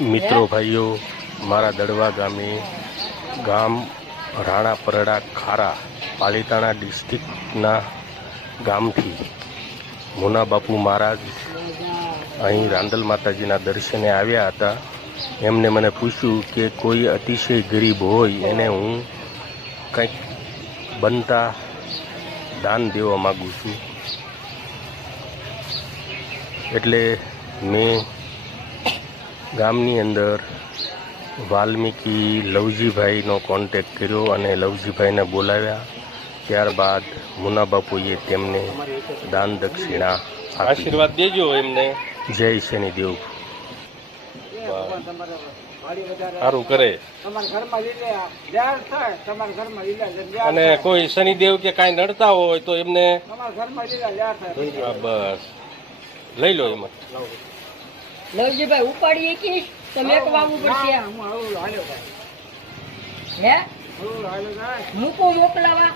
મિત્રો ભાઈઓ, મારા દડવા ગામે ગામ રાણાપરડા ખારા પાલીતાણા ડિસ્ટ્રિક્ટના ગામથી મુના બાપુ મહારાજ અહીં રાંદલ માતાજીના દર્શને આવ્યા હતા. એમને મને પૂછ્યું કે કોઈ અતિશય ગરીબ હોય એને હું કંઈક બનતા દાન દેવા માગું છું. એટલે મેં ગામની અંદર વાલ્મીકી લવજીભાઈનો કોન્ટેક કર્યો અને લવજીભાઈને બોલાવ્યા. ત્યારબાદ મુના બાપુએ તેમને દાન દક્ષિણા આશીર્વાદ દેજો એમને. જય શનિદેવ. સારું કરે. અને કોઈ શનિદેવ કે કાંઈ નડતા હોય તો એમને બસ લઈ લો. એમાં લવજીભાઈ ઉપાડીએ કે તમે વાવવું પડશે. હે મૂકો મોકલાવા.